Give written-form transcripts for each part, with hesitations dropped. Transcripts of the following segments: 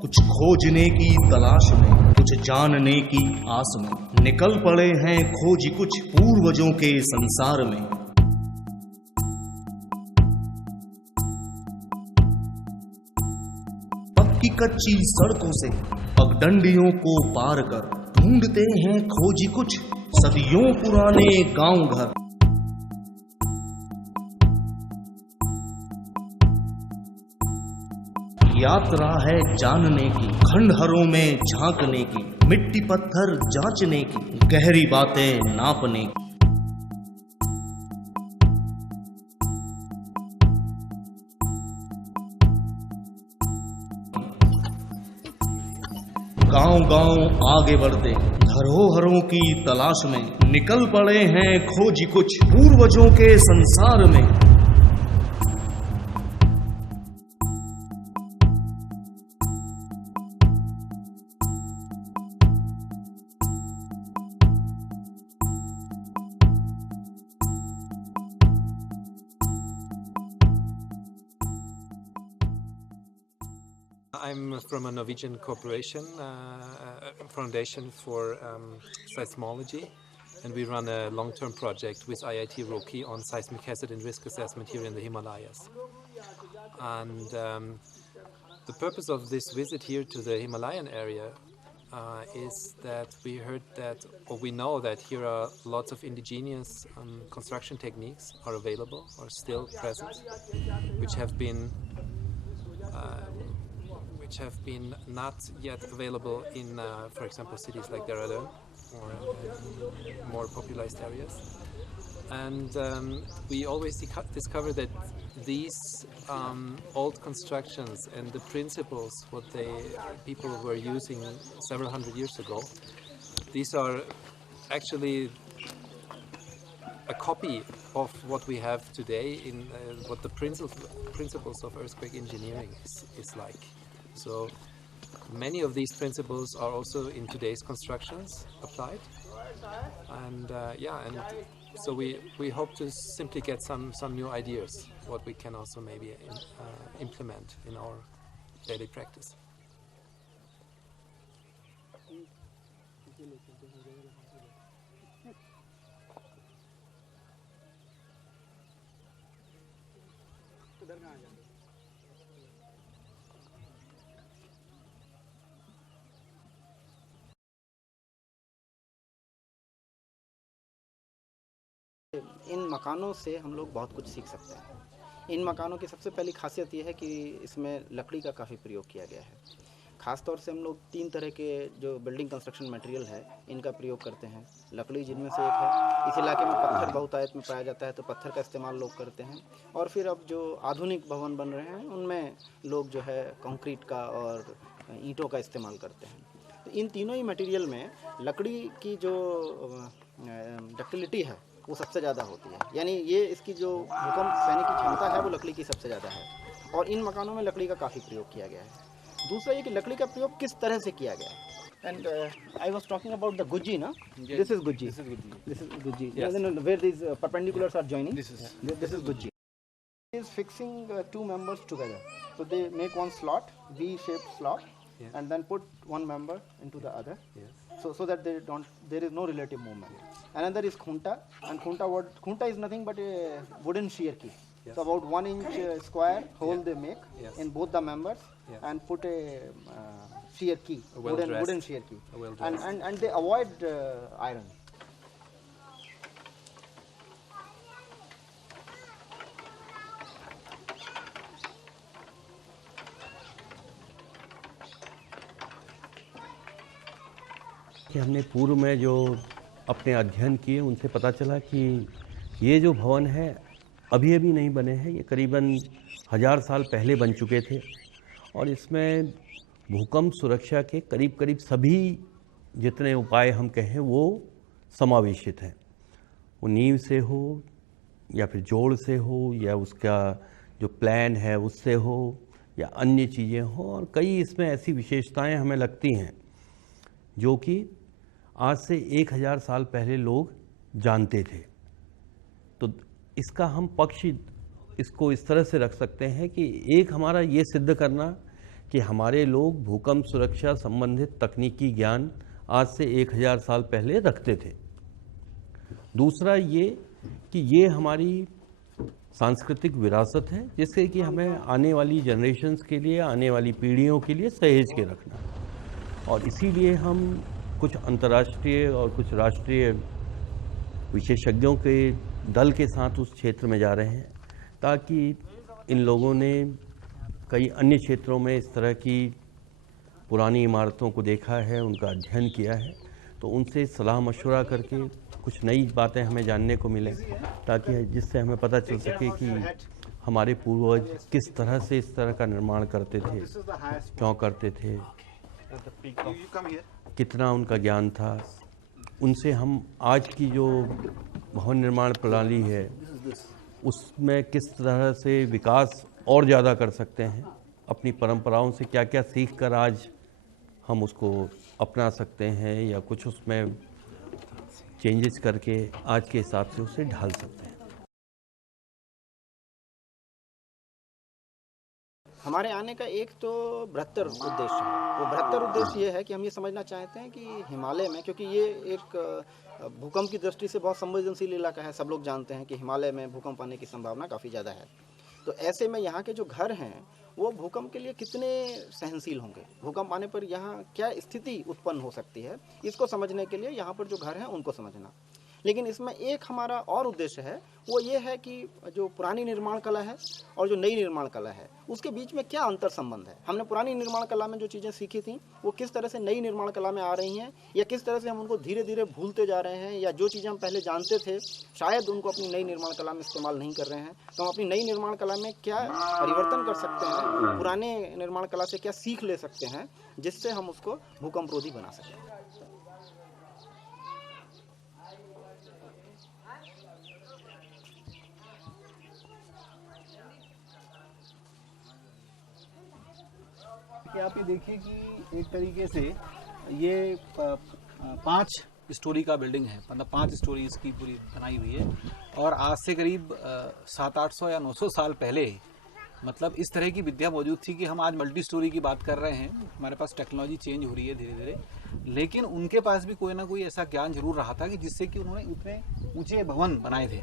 कुछ खोजने की तलाश में, कुछ जानने की आस में निकल पड़े हैं खोजी कुछ पूर्वजों के संसार में। पक्की कच्ची सड़कों से पगडंडियों को पार कर ढूंढते हैं खोजी कुछ सदियों पुराने गांव घर। यात्रा है जानने की, खंडहरों में झांकने की, मिट्टी पत्थर जांचने की, गहरी बातें नापने की। गांव-गांव आगे बढ़ते धरोहरों की तलाश में निकल पड़े हैं खोजी कुछ पूर्वजों के संसार में। I'm from a Norwegian corporation, foundation for seismology, and we run a long-term project with IIT Roorkee on seismic hazard and risk assessment here in the Himalayas. And the purpose of this visit here to the Himalayan area is that we heard that, or we know that here are lots of indigenous construction techniques are available or still present, which have been not yet available in, for example, cities like Dehradun or more popularized areas. And we always discover that these old constructions and the principles what people were using several hundred years ago, these are actually a copy of what we have today in what the principles of earthquake engineering is like. So many of these principles are also in today's constructions applied, and and so we hope to simply get some new ideas what we can also maybe implement in our daily practice. इन मकानों से हम लोग बहुत कुछ सीख सकते हैं। इन मकानों की सबसे पहली खासियत ये है कि इसमें लकड़ी का काफ़ी प्रयोग किया गया है। ख़ास तौर से हम लोग 3 तरह के जो बिल्डिंग कंस्ट्रक्शन मटेरियल है इनका प्रयोग करते हैं। लकड़ी जिनमें से एक है, इस इलाके में पत्थर बहुतायत में पाया जाता है तो पत्थर का इस्तेमाल लोग करते हैं। और फिर अब जो आधुनिक भवन बन रहे हैं उनमें लोग जो है कंक्रीट का और ईंटों का इस्तेमाल करते हैं। तो इन तीनों ही मटेरियल में लकड़ी की जो डक्टिलिटी है वो सबसे ज़्यादा होती है, यानी ये इसकी जो भूकंप सहने की क्षमता है वो लकड़ी की सबसे ज़्यादा है। और इन मकानों में लकड़ी का काफ़ी प्रयोग किया गया है। दूसरा ये कि लकड़ी का प्रयोग किस तरह से किया गया है। And I was talking about the गुज्जी ना, दिस इज गुज्जी, दिस इज गुज्जी, where this perpendiculars are joining, this is गुज्जी is fixing 2 members together, so they make one slot, V-shaped slot, and then put one member into the other, so that there is no relative movement. Another is khunta, and khunta is nothing but a wooden shear key. So about 1 inch square hole they make in both the members and put a shear key, wooden shear key, and they avoid iron. कि हमने पूर्व में जो अपने अध्ययन किए उनसे पता चला कि ये जो भवन है अभी नहीं बने हैं, ये करीबन 1000 साल पहले बन चुके थे और इसमें भूकंप सुरक्षा के करीब सभी जितने उपाय हम कहें वो समावेशित हैं। वो नींव से हो या फिर जोड़ से हो या उसका जो प्लान है उससे हो या अन्य चीज़ें हो, और कई इसमें ऐसी विशेषताएं हमें लगती हैं जो कि आज से 1000 साल पहले लोग जानते थे। तो इसका हम पक्ष इसको इस तरह से रख सकते हैं कि एक हमारा ये सिद्ध करना कि हमारे लोग भूकंप सुरक्षा संबंधित तकनीकी ज्ञान आज से 1000 साल पहले रखते थे। दूसरा ये कि ये हमारी सांस्कृतिक विरासत है जिससे कि हमें आने वाली जनरेशन्स के लिए, आने वाली पीढ़ियों के लिए सहेज के रखना, और इसीलिए हम कुछ अंतर्राष्ट्रीय और कुछ राष्ट्रीय विशेषज्ञों के दल के साथ उस क्षेत्र में जा रहे हैं, ताकि इन लोगों ने कई अन्य क्षेत्रों में इस तरह की पुरानी इमारतों को देखा है, उनका अध्ययन किया है, तो उनसे सलाह मशवरा करके कुछ नई बातें हमें जानने को मिलें, ताकि जिससे हमें पता चल सके कि हमारे पूर्वज किस तरह से इस तरह का निर्माण करते थे, क्यों करते थे, कितना उनका ज्ञान था। उनसे हम आज की जो भवन निर्माण प्रणाली है उसमें किस तरह से विकास और ज़्यादा कर सकते हैं, अपनी परंपराओं से क्या क्या सीख कर आज हम उसको अपना सकते हैं या कुछ उसमें चेंजेस करके आज के हिसाब से उसे ढाल सकते हैं। हमारे आने का एक तो बृहत्तर उद्देश्य है। वो बृहत्तर उद्देश्य ये है कि हम ये समझना चाहते हैं कि हिमालय में, क्योंकि ये एक भूकंप की दृष्टि से बहुत संवेदनशील इलाका है, सब लोग जानते हैं कि हिमालय में भूकंप आने की संभावना काफ़ी ज़्यादा है। तो ऐसे में यहाँ के जो घर हैं वो भूकंप के लिए कितने सहनशील होंगे, भूकंप आने पर यहाँ क्या स्थिति उत्पन्न हो सकती है, इसको समझने के लिए यहाँ पर जो घर हैं उनको समझना। लेकिन इसमें एक हमारा और उद्देश्य है, वो ये है कि जो पुरानी निर्माण कला है और जो नई निर्माण कला है उसके बीच में क्या अंतर संबंध है। हमने पुरानी निर्माण कला में जो चीज़ें सीखी थी वो किस तरह से नई निर्माण कला में आ रही हैं, या किस तरह से हम उनको धीरे धीरे भूलते जा रहे हैं, या जो चीज़ें हम पहले जानते थे शायद उनको अपनी नई निर्माण कला में इस्तेमाल नहीं कर रहे हैं। तो हम अपनी नई निर्माण कला में क्या परिवर्तन कर सकते हैं, पुराने निर्माण कला से क्या सीख ले सकते हैं जिससे हम उसको भूकंप रोधी बना सकें। कि आप ये देखिए कि एक तरीके से ये 5 स्टोरी का बिल्डिंग है, मतलब 5 स्टोरी इसकी पूरी बनाई हुई है, और आज से करीब 700-800 या 900 साल पहले मतलब इस तरह की विद्या मौजूद थी कि हम आज मल्टी स्टोरी की बात कर रहे हैं। हमारे पास टेक्नोलॉजी चेंज हो रही है धीरे धीरे, लेकिन उनके पास भी कोई ना कोई ऐसा ज्ञान जरूर रहा था कि जिससे कि उन्होंने इतने ऊंचे भवन बनाए थे।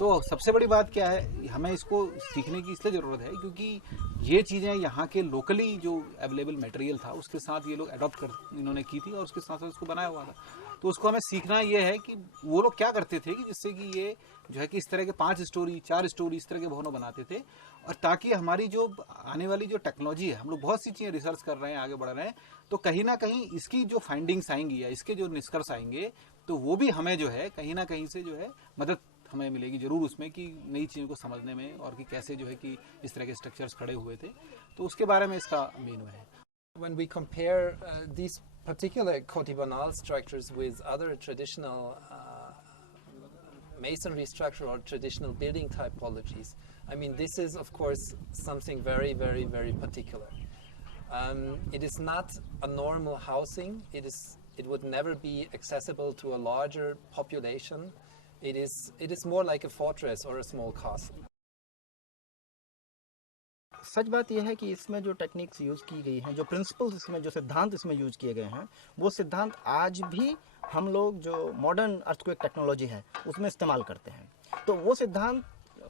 तो सबसे बड़ी बात क्या है, हमें इसको सीखने की इसलिए ज़रूरत है क्योंकि ये चीज़ें यहाँ के लोकली जो अवेलेबल मटेरियल था उसके साथ ये लोग अडॉप्ट कर इन्होंने की थी, और उसके साथ साथ उसको बनाया हुआ था। तो उसको हमें सीखना ये है कि वो लोग क्या करते थे कि जिससे कि ये जो है कि इस तरह के 5 स्टोरी 4 स्टोरी इस तरह के भवनों बनाते थे, और ताकि हमारी जो आने वाली जो टेक्नोलॉजी है, हम लोग बहुत सी चीज़ें रिसर्च कर रहे हैं, आगे बढ़ रहे हैं, तो कहीं ना कहीं इसकी जो फाइंडिंग्स आएंगी या इसके जो निष्कर्ष आएंगे तो वो भी हमें जो है कहीं ना कहीं से जो है मदद हमें मिलेगी जरूर उसमें, कि नई चीज़ों को समझने में, और कि कैसे जो है कि इस तरह के स्ट्रक्चर्स खड़े हुए थे, तो उसके बारे में इसका मेनू है। When we compare these particular Cotibanal structures with other traditional masonry structure or traditional building typologies, I mean, this is of course something very, very, very particular. It is not a normal housing. It would never be accessible to a larger population. It is more like a fortress or a small castle. सच बात यह है कि इसमें जो techniques use की गई हैं, जो प्रिंसिपल्स इसमें, जो सिद्धांत इसमें यूज़ किए गए हैं, वो सिद्धांत आज भी हम लोग जो मॉडर्न अर्थक्वेक टेक्नोलॉजी है उसमें इस्तेमाल करते हैं। तो वो सिद्धांत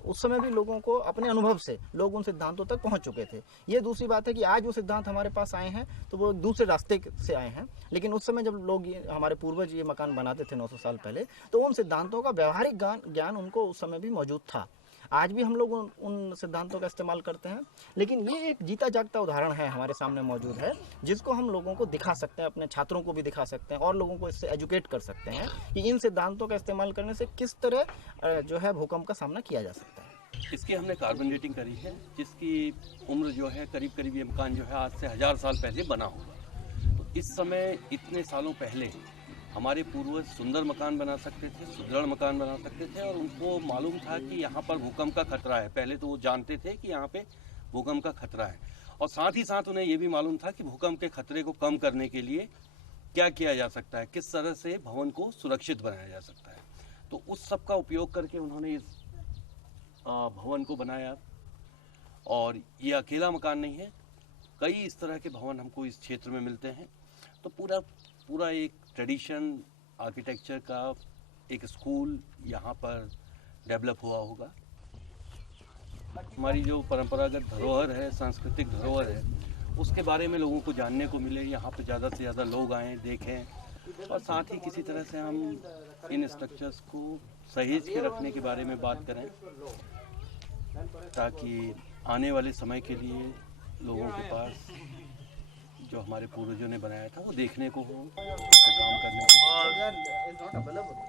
उस समय भी लोगों को अपने अनुभव से लोग उन सिद्धांतों तक पहुंच चुके थे। ये दूसरी बात है कि आज वो सिद्धांत हमारे पास आए हैं तो वो एक दूसरे रास्ते से आए हैं, लेकिन उस समय जब लोग हमारे पूर्वज ये मकान बनाते थे 900 साल पहले, तो उन सिद्धांतों का व्यवहारिक ज्ञान उनको उस समय भी मौजूद था। आज भी हम लोग उन सिद्धांतों का इस्तेमाल करते हैं, लेकिन ये एक जीता जागता उदाहरण है हमारे सामने मौजूद है, जिसको हम लोगों को दिखा सकते हैं, अपने छात्रों को भी दिखा सकते हैं और लोगों को इससे एजुकेट कर सकते हैं कि इन सिद्धांतों का इस्तेमाल करने से किस तरह जो है भूकंप का सामना किया जा सकता है। इसकी हमने कार्बन डेटिंग करी है, जिसकी उम्र जो है करीब करीब ये मकान जो है आज से 1000 साल पहले बना होगा। तो इस समय इतने सालों पहले हमारे पूर्वज सुंदर मकान बना सकते थे, सुदृढ़ मकान बना सकते थे, और उनको मालूम था कि यहाँ पर भूकंप का खतरा है। पहले तो वो जानते थे कि यहाँ पे भूकंप का खतरा है, और साथ ही साथ उन्हें ये भी मालूम था कि भूकंप के खतरे को कम करने के लिए क्या किया जा सकता है, किस तरह से भवन को सुरक्षित बनाया जा सकता है। तो उस सब का उपयोग करके उन्होंने इस भवन को बनाया। और ये अकेला मकान नहीं है, कई इस तरह के भवन हमको इस क्षेत्र में मिलते हैं। तो पूरा एक ट्रेडिशन आर्किटेक्चर का एक स्कूल यहाँ पर डेवलप हुआ होगा। हमारी जो परंपरागत धरोहर है, सांस्कृतिक धरोहर है, उसके बारे में लोगों को जानने को मिले, यहाँ पे ज़्यादा से ज़्यादा लोग आएँ, देखें और साथ ही किसी तरह से हम इन स्ट्रक्चर्स को सहेज के रखने के बारे में बात करें, ताकि आने वाले समय के लिए लोगों के पास जो हमारे पूर्वजों ने बनाया था वो देखने को हो, उस पर काम करने को हो।